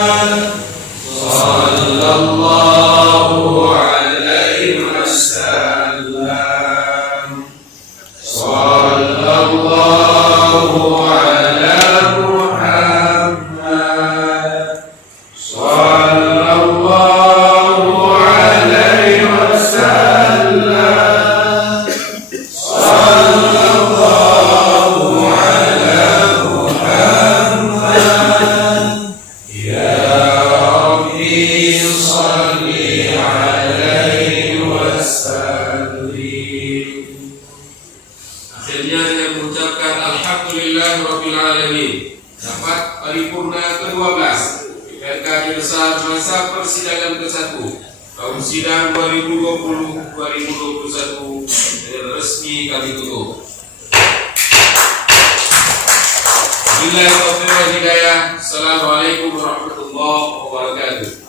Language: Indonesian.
sallallahu alaihi wasallam, sallallahu ala Muhammad, sallallahu alaihi wasallam, sallallahu ala Muhammad. Ya Rabbi salli alaihi wasallim. Akhirnya dengan mengucapkan alhamdulillah rabbil alamin, dapat paripurna ke-12 PPRKJ besar masa persidangan ke-1 tahun sidang 2020-2021 dengan resmi kami tutup. Billahi taufiq wal hidayah. Assalamualaikum warahmatullahi wabarakatuh.